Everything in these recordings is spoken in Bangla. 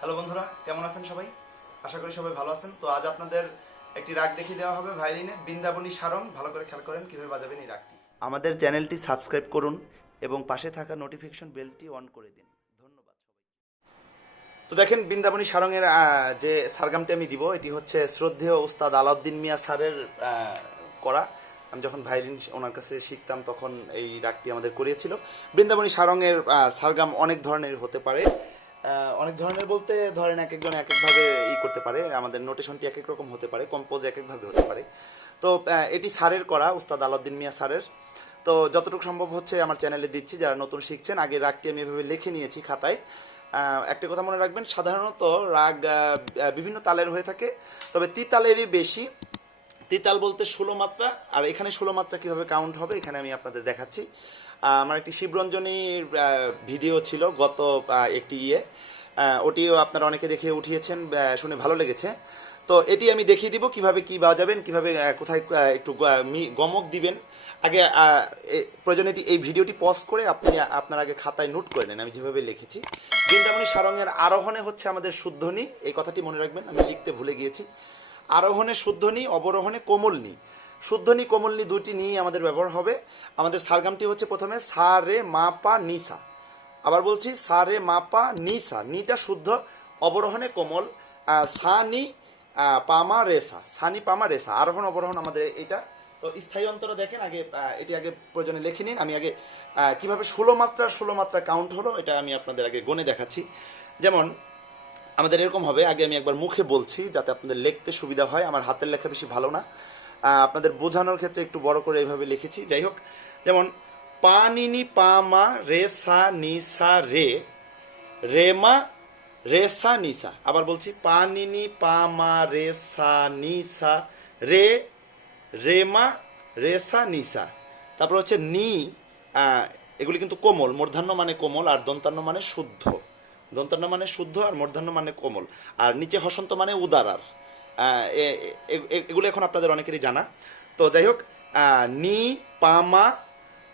হ্যালো বন্ধুরা, কেমন আছেন সবাই? আশা করি সবাই ভালো আছেন। তো আজ আপনাদের একটি রাগ দেখিয়ে দেওয়া হবে ভায়োলিনে, বৃন্দাবনী সারং। ভালো করে খেয়াল করেন কিভাবে বাজাবেন এই রাগটি। আমাদের চ্যানেলটি সাবস্ক্রাইব করুন এবং পাশে থাকা নোটিফিকেশন বেলটি অন করে দিন। ধন্যবাদ সবাই। তো দেখেন, বৃন্দাবনী সারং এর যে সারগামটি আমি দিব, এটি হচ্ছে শ্রদ্ধেয় উস্তাদ আলাউদ্দিন মিয়া স্যারের করা। আমি যখন ভায়োলিন ওনার কাছে শিখতাম তখন এই রাগটি আমাদের করিয়েছিল। বৃন্দাবনী সারং এর সারগাম অনেক ধরনের হতে পারে। অনেক ধরনের বলতে ধরেন এক একজন এক একভাবে করতে পারে, আমাদের নোটেশনটি এক এক রকম হতে পারে, কম্পোজ এক একভাবে হতে পারে। তো এটি স্যারের করা, উস্তাদ আলাউদ্দিন মিয়া স্যারের। তো যতটুকু সম্ভব হচ্ছে আমার চ্যানেলে দিচ্ছি, যারা নতুন শিখছেন। আগে রাগটি আমি এভাবে লিখে নিয়েছি খাতায়। একটা কথা মনে রাখবেন, সাধারণত রাগ বিভিন্ন তালের হয়ে থাকে, তবে তিতালেরই বেশি। তিতাল বলতে 16 মাত্রা, আর এখানে 16 মাত্রা কিভাবে কাউন্ট হবে এখানে আমি আপনাদের দেখাচ্ছি। আমার একটি শিবরঞ্জনীর ভিডিও ছিল গত একটি ওটিও আপনারা অনেকে দেখে উঠিয়েছেন, শুনে ভালো লেগেছে। তো এটি আমি দেখিয়ে দিব কিভাবে কি বাজাবেন, কিভাবে কোথায় একটু গমক দিবেন। আগে প্রয়োজনে এই ভিডিওটি পজ করে আপনি আপনার আগে খাতায় নোট করে নেন আমি যেভাবে লিখেছি। বৃন্দাবনী সারংয়ের আরোহণে হচ্ছে আমাদের শুদ্ধনি, এই কথাটি মনে রাখবেন, আমি লিখতে ভুলে গিয়েছি। আরোহণে শুদ্ধনি, অবরোহণে কোমলনি। শুদ্ধনি কোমলনি দুটি নিয়েই আমাদের ব্যবহার হবে। আমাদের সারগামটি হচ্ছে প্রথমে সা রে মা পা নি সা। আবার বলছি, সা রে মা পা নি সা, নিটা শুদ্ধ, অবরোহণে কোমল। সা নি পামা রেসা, সা নি পামা রেসা, আরোহণ অবরোহণ আমাদের এটা। তো স্থায়ী অন্তরা দেখেন, আগে এটি আগে প্রয়োজনে লিখে নিন। আমি আগে কিভাবে 16 মাত্রা কাউন্ট হলো এটা আমি আপনাদের আগে গণে দেখাচ্ছি। যেমন আমাদের এরকম হবে, আগে আমি একবার মুখে বলছি যাতে আপনাদের লিখতে সুবিধা হয়। আমার হাতের লেখা বেশি ভালো না, আপনাদের বোঝানোর ক্ষেত্রে একটু বড় করে এইভাবে লিখেছি। যাই হোক, যেমন পা নি নি পা মা রে সা নি সা রে, রে মা রে সা নি সা। আবার বলছি, পা নি নি পা মা রে সা নি সা রে, রে মা রে সা নি সা। তারপর হচ্ছে নি, এগুলি কিন্তু কোমল, মূর্ধন্য মানে কোমল আর দন্তান্ন মানে শুদ্ধ। দন্তান্ন মানে শুদ্ধ আর মূর্ধন্য মানে কোমল, আর নিচে হসন্ত মানে উদারার। এগুলো এখন আপনাদের অনেকেরই জানা। তো যাই হোক, নি পামা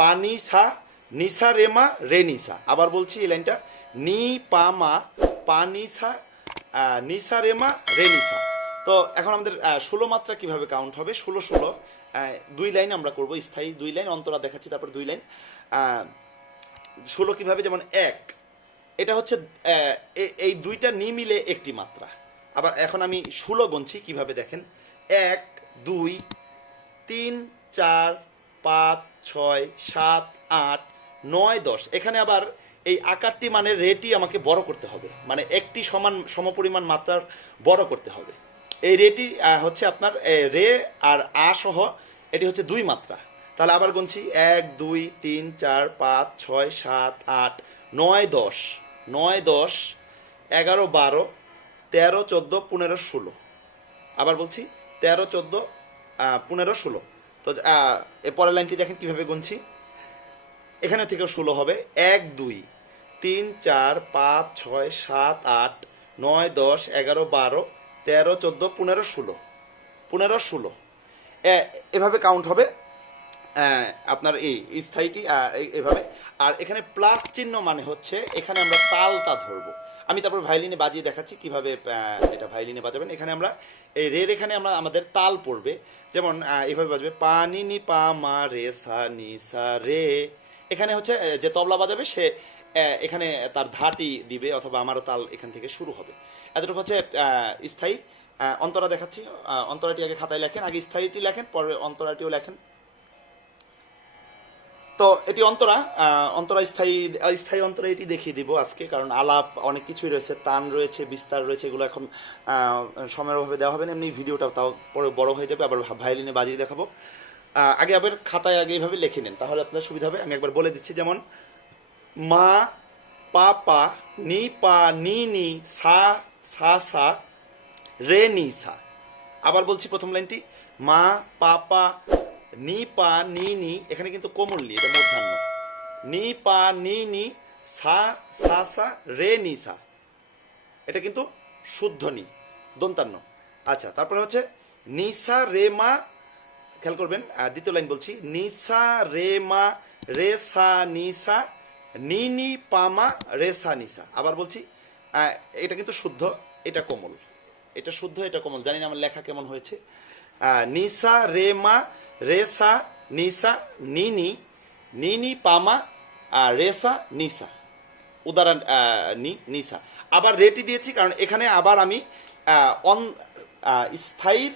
পানি সা নিসা রেমা রে নিসা। আবার বলছি এই লাইনটা, নি পামা পানি সা নিসা রেমা রে নিসা। তো এখন আমাদের 16 মাত্রা কিভাবে কাউন্ট হবে, 16 দুই লাইন আমরা করব, স্থায়ী 2 লাইন, অন্তরা দেখাচ্ছি, তারপর 2 লাইন। 16 কিভাবে, যেমন 1, এটা হচ্ছে এই দুইটা নি মিলে একটি মাত্রা। আবার এখন আমি 16 গুনছি কিভাবে দেখেন, 1 2 3 4 5 6 7 8 9 10। এখানে আবার এই আকারটি মানে রেটি আমাকে বড় করতে হবে, মানে একটি সমপরিমাণ মাত্রার বড় করতে হবে। এই রেটি হচ্ছে আপনার রে আর আ সহ, এটি হচ্ছে 2 মাত্রা। তাহলে আবার গুনছি, 1 2 3 4 5 6 7 8 9 10, 9 10 11 12 13 14 15 16। আবার বলছি 13 14 15 16। তো পরের লাইনটি দেখেন কিভাবে গুনছি, এখানে থেকেও 16 হবে। 1 2 3 4 5 6 7 8 9 10 11 12 13 14 15 16, 15 16 এভাবে কাউন্ট হবে আপনার এই স্থায়ীটি এভাবে। আর এখানে প্লাস চিহ্ন মানে হচ্ছে এখানে আমরা তালটা ধরবো। আমি তারপর ভায়োলিনে বাজিয়ে দেখাচ্ছি কিভাবে এটা ভায়োলিনে বাজাবেন। এখানে আমরা এই রের এখানে আমরা আমাদের তাল পড়বে, যেমন এইভাবে বাজবে পা নি নি পা মা রে সা নি সা রে। এখানে হচ্ছে যে তবলা বাজাবে সে এখানে তার ধাটি দিবে, অথবা আমারও তাল এখান থেকে শুরু হবে। এতটুকু হচ্ছে স্থায়ী। অন্তরা দেখাচ্ছি, অন্তরাটি আগে খাতায় লেখেন, আগে স্থায়ীটি লেখেন, পরে অন্তরাটিও লেখেন। তো এটি অন্তরা, অন্তরা স্থায়ী স্থায়ী অন্তরা এটি দেখিয়ে দিব আজকে, কারণ আলাপ অনেক কিছুই রয়েছে, তান রয়েছে, বিস্তার রয়েছে, এগুলো এখন সময়ের অভাবে দেওয়া হবে না। এমনি ভিডিওটা তাও পরে বড় হয়ে যাবে, আবার ভায়োলিনে বাজিয়ে দেখাবো। আগে আবার খাতায় আগে এইভাবে লিখে নেন, তাহলে আপনার সুবিধা হবে। আমি একবার বলে দিচ্ছি, যেমন মা পা পা নি পা নি নি সা সা সা রে নি সা। আবার বলছি প্রথম লাইনটি, মা পা পা নি পা নি নি, এখানে কিন্তু কোমল নি, এটা মূর্ধন্য, নি পা নি নি সা সা সা রে নি সা, এটা কিন্তু শুদ্ধ নি, দন্তান্ন। আচ্ছা, তারপরে হচ্ছে নিসা রে মা, খেয়াল করবেন দ্বিতীয় লাইন বলছি, নিসা রে মা রে সা নিসা নি নি পামা রে সা নিসা। আবার বলছি, এটা কিন্তু শুদ্ধ, এটা কোমল, এটা শুদ্ধ, এটা কোমল। জানি না আমার লেখা কেমন হয়েছে। নিসা রে মা রে সা নিসা নি নি নি নি পামা রে সা নিসা, উদাহরণ নি নিসা। আবার রেটি দিয়েছি কারণ এখানে আবার আমি স্থায়ীর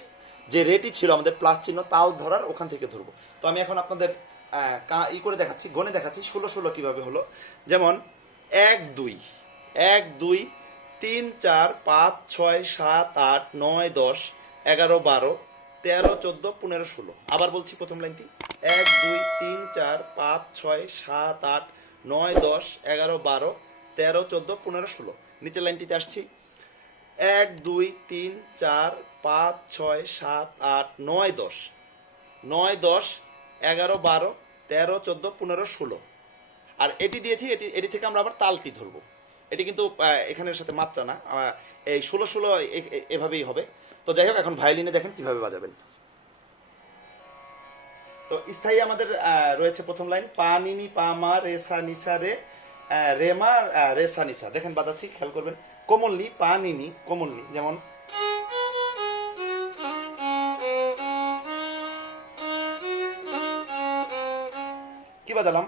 যে রেটি ছিল আমাদের প্লাস চিহ্ন তাল ধরার, ওখান থেকে ধরবো। তো আমি এখন আপনাদের করে দেখাচ্ছি, গণে দেখাচ্ছি 16-16 কিভাবে হলো। যেমন 1 2 1 2 3 4 5 6 7 8 9 10 11 12 13 14 15 16। আবার বলছি প্রথম লাইনটি, 1 2 3 4 5 6 7 8 9 10 11 12 13 14 15 16। নিচের লাইনটিতে আসছি, 1 2 3 4 5 6 7 8 9 10 9 10 11 12 13 14 15 16। আর এটি দিয়েছি, এটি থেকে আমরা আবার তালটি ধরবো। এটি কিন্তু এখানের সাথে মাত্রা না, এই 16-16 এভাবেই হবে। তো যাই হোক, এখন ভায়োলিনে দেখেন কিভাবে বাজাবেন। তো স্থায়ী আমাদের রয়েছে প্রথম লাইন, পা নি নি পা মা রে সা নিসা রে রে মা রে সা নিসা। দেখেন বাজাচ্ছি, খেয়াল করবেন, কোমলনি পা নি নি, কোমলনি, যেমন কি বাজালাম,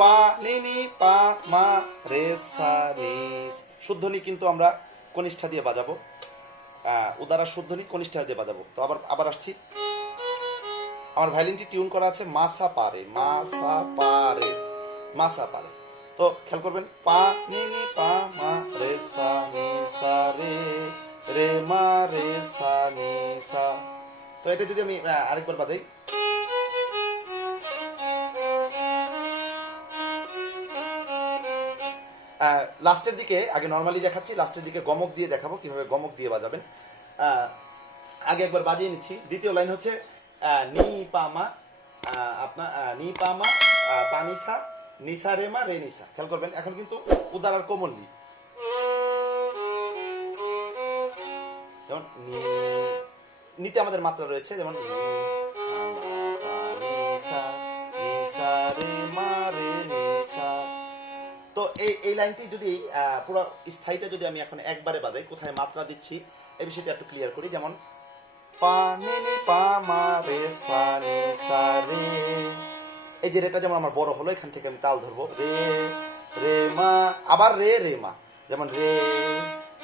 পা নি নি পা মা রে সা নিস। শুদ্ধনি কিন্তু আমরা কনিষ্ঠা দিয়ে বাজাবো, উদারা শুদ্ধনি কনিষ্ঠা দিয়ে বাজাবো। তো আবার আসছি, আমার ভায়োলিনটি টিউন করা আছে মাসা পারে, মাসা পারে, মাসা পারে। তো খেয়াল করবেন, পা নি নি পা মা রে সা নি সা রে রে মা রে সা নি সা। তো এটা যদি আমি আরেকবার বাজাই, লাস্টের দিকে আগে নর্মালি দেখাচ্ছি, লাস্টের দিকে গমক দিয়ে দেখাবো কিভাবে গমক দিয়ে বাজাবেন। আগে একবার বাজিয়ে নিচ্ছি। দ্বিতীয় লাইন হচ্ছে নি পামা, আপনার নি পামা পানিসা নিসা রে মা রে নিসা। খেয়াল করবেন, এখন কিন্তু উদার আর কোমল নি, যেমন নিতে আমাদের মাত্রা রয়েছে, যেমন তো এই লাইনটি যদি পুরো স্থায়ীটা যদি আমি এখন একবারে বাজাই, কোথায় মাত্রা দিচ্ছি এই বিষয়টা একটু ক্লিয়ার করি। যেমন পা নি নি পা মা রে সা নি সা রে, এই যে রেটা যেমন আমার বড় হলো, এখান থেকে আমি তাল ধরবো, রে রে মা, আবার রে রে মা, যেমন রে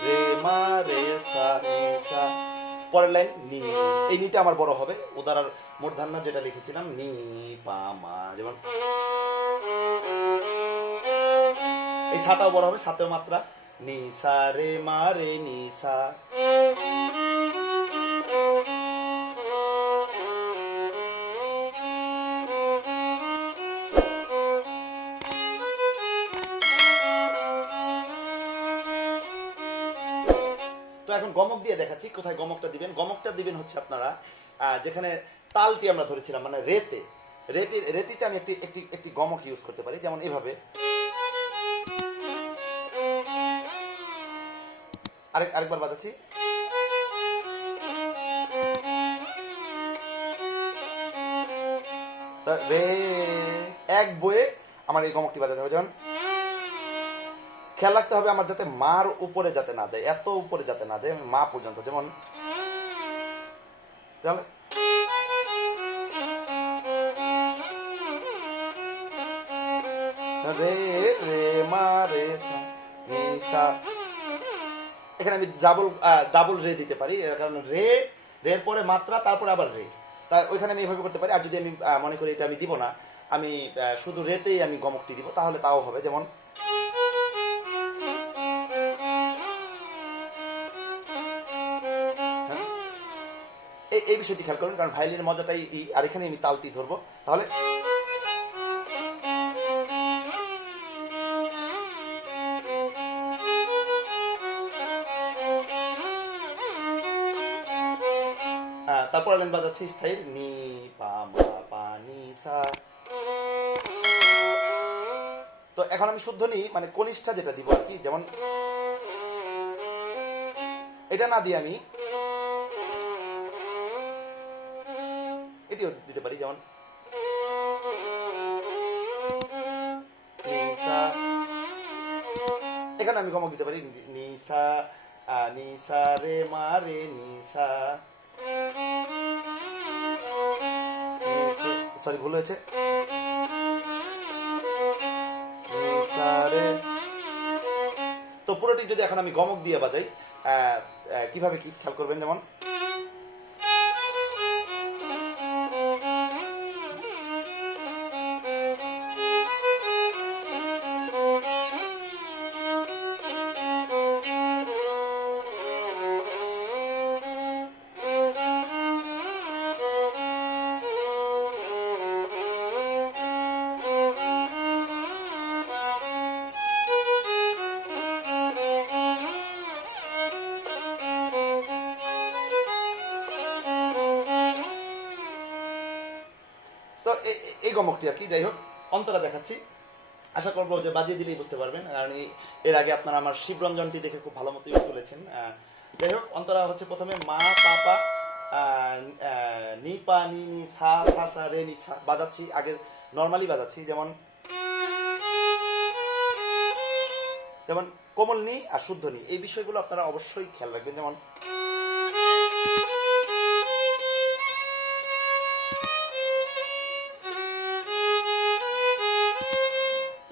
রে মা রে সা নি সা। পরের লাইন নি, এই নিটা আমার বড় হবে, উদারার মূর্ধন্য যেটা লিখেছিলাম নি পা মা, যেমন এই সাটাও বড় হবে, সাতেও মাত্রা নি সা রে মা রে নি সা। তো এখন গমক দিয়ে দেখাচ্ছি কোথায় গমকটা দিবেন। গমকটা দিবেন হচ্ছে আপনারা যেখানে তালটি আমরা ধরেছিলাম, মানে রেতে, রেটিতে আমি একটি গমক ইউজ করতে পারি, যেমন এভাবে। আরেকবার বাজাচ্ছি, রে এক বয়ে আমার এই গমকটি বাজাতে হবে। যেমন খেয়াল রাখতে হবে আমার যাতে মার উপরে যাতে না যায়, এত উপরে যাতে না যায়, আমি মা পর্যন্ত। যেমন রে রে মা রে নি সা, এখানে আমি ডাবল রে দিতে পারি, কারণ রে রের পরে মাত্রা, তারপরে আবার রে, তাই ওইখানে আমি এভাবে করতে পারি। আর যদি আমি মনে করি এটা আমি দিব না, আমি শুধু রেতেই আমি গমকটি দিব, তাহলে তাও হবে। যেমন এই বিষয়টি খেয়াল করুন, কারণ ভায়োলিনের মজাটাই আর এখানে আমি তালটি ধরবো, তাহলে তারপর লাইন বাজাচ্ছি স্থায়ী নি পা মা পা নি সা। তো এখন আমি শুদ্ধ নি মানে কনিষ্ঠা যেটা দিব আর কি, যেমন এটা না দিয়ে আমি এটিও দিতে পারি, যেমন এখানে আমি গমক দিতে পারি নিসা নিসা রে মা রে নিসা, সরি ভুল হয়েছে, তো পুরোটি যদি এখন আমি গমক দিয়ে বাজাই কিভাবে কি খেয়াল করবেন, যেমন তো এই গমকটি আর কি। যাই হোক, অন্তরা দেখাচ্ছি, আশা করবো যে বাজিয়ে দিলেই বুঝতে পারবেন, কারণ এর আগে আপনারা আমার শিবরঞ্জনটি দেখে খুব ভালো মতো ইউজ করেছেন। যাই হোক, অন্তরা হচ্ছে প্রথমে মা পাপা নি পা নি নি সা সা সা রে নি সা বাজাচ্ছি, আগে নর্মালি বাজাচ্ছি, যেমন যেমন কোমল নি আর শুদ্ধ নি, এই বিষয়গুলো আপনারা অবশ্যই খেয়াল রাখবেন। যেমন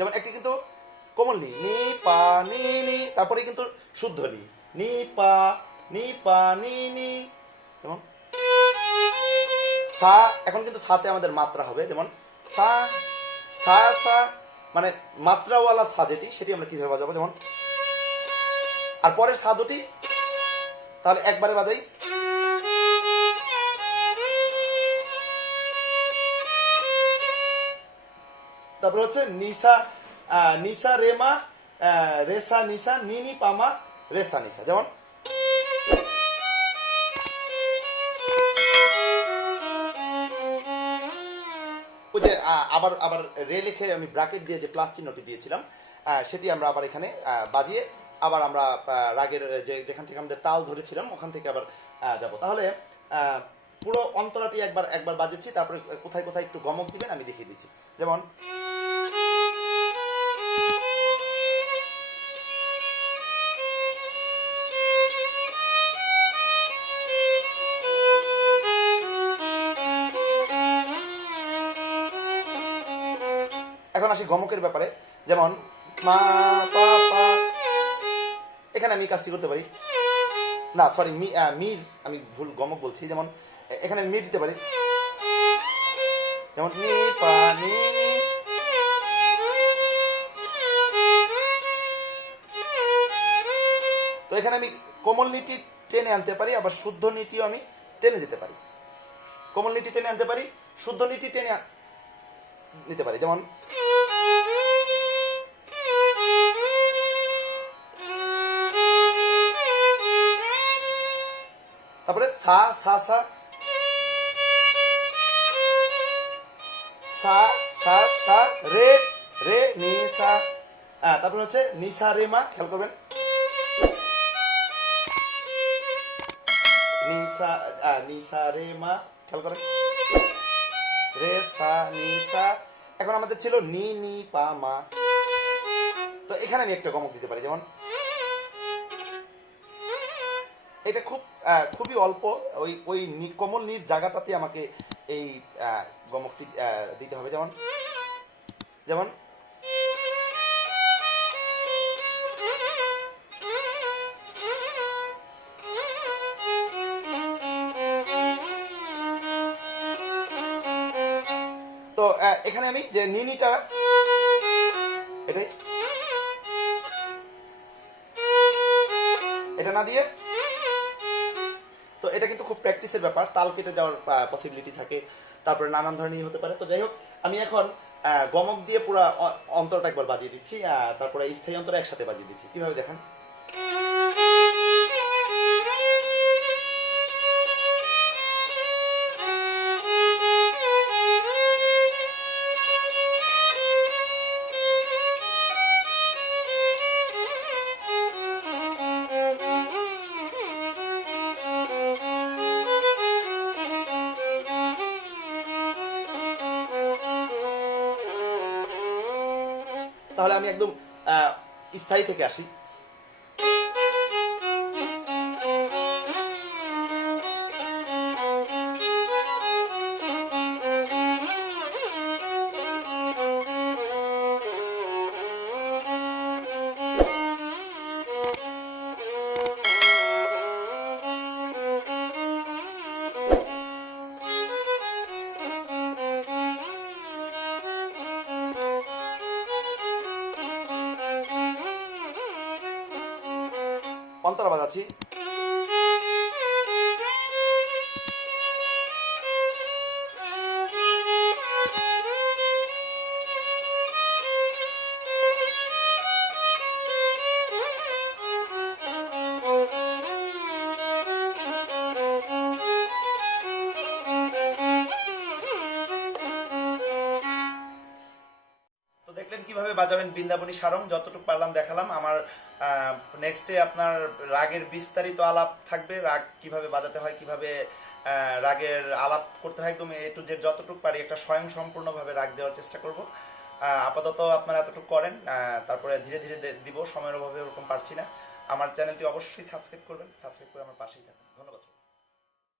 যেমন একটি কিন্তু কোমল নি নি পা নি নি, তারপরে কিন্তু শুদ্ধ নি নি পা নি নি, যেমন সা, এখন কিন্তু সাতে আমাদের মাত্রা হবে, যেমন সা সা সা, মানে মাত্রাওয়ালা সা যেটি, সেটি আমরা কিভাবে বাজাবো, যেমন আর পরের সা দুটি তাহলে একবারে বাজাই, তারপরে হচ্ছে নিসা নিসা রেমা রেসা নিসা নিনি পামা রেসা নিসা, যেমন ওই যে আবার আবার রে লিখে আমি ব্র্যাকেট দিয়ে যে প্লাস চিহ্নটি দিয়েছিলাম, সেটি আমরা আবার এখানে বাজিয়ে আবার আমরা রাগের যেখান থেকে আমাদের তাল ধরেছিলাম ওখান থেকে আবার যাব। তাহলে পুরো অন্তরাটি একবার বাজেছি, তারপরে কোথায় কোথায় একটু গমক দিবেন আমি দেখিয়ে দিচ্ছি, যেমন এখন আসি গমকের ব্যাপারে, যেমন মা পা পা, এখানে আমি কাজটি করতে পারি না, সরি মির আমি ভুল গমক বলছি, যেমন এখানে আমি মির দিতে পারি, যেমন নি পা নি নি, তো এখানে আমি কোমল নীতি টেনে আনতে পারি, আবার শুদ্ধ নীতিও আমি টেনে যেতে পারি, কোমল নীতি টেনে আনতে পারি, শুদ্ধ নীতি টেনে নিতে পারি, যেমন তারপরে সা সা সা সা সা সা রে রে নি সা, তারপরে হচ্ছে নিসা রে মা, খেয়াল করবেন নিসা নিসা রে মা, খেয়াল করেন রে সা নি সা। এখন আমাদের ছিল নি নি পা মা, তো এখানে আমি একটা গমক দিতে পারি, যেমন এটা খুবই অল্প, ওই ওই কোমল নীর জায়গাটাতে আমাকে এই গমকটি দিতে হবে, যেমন যেমন তো এখানে আমি যে নিনিটা এটাই, এটা না দিয়ে, তো এটা কিন্তু খুব প্র্যাকটিসের ব্যাপার, তাল কেটে যাওয়ার পসিবিলিটি থাকে, তারপরে নানান ধরনের হতে পারে। তো যাই হোক, আমি এখন গমক দিয়ে পুরো অন্তরটা একবার বাজিয়ে দিচ্ছি, তারপরে স্থায়ী অন্তর একসাথে বাজিয়ে দিচ্ছি। কিভাবে দেখেন। তাহলে আমি একদম স্থায়ী থেকে আসি। অন্তরা বাজাচ্ছি। তো দেখলেন কিভাবে বাজাবেন বৃন্দাবনী সারং, যতটুকু পারলাম দেখালাম। আমার নেক্সটে আপনার রাগের বিস্তারিত আলাপ থাকবে, রাগ কিভাবে বাজাতে হয়, কিভাবে রাগের আলাপ করতে হয়, একদম A to Z যতটুকু পারি একটা স্বয়ং সম্পূর্ণভাবে রাগ দেওয়ার চেষ্টা করব। আপাতত আপনারা এতটুকু করেন, তারপরে ধীরে ধীরে দিব, সময়ের অভাবে ওরকম পারছি না। আমার চ্যানেলটি অবশ্যই সাবস্ক্রাইব করবেন, সাবস্ক্রাইব করে আমার পাশেই থাকুন। ধন্যবাদ।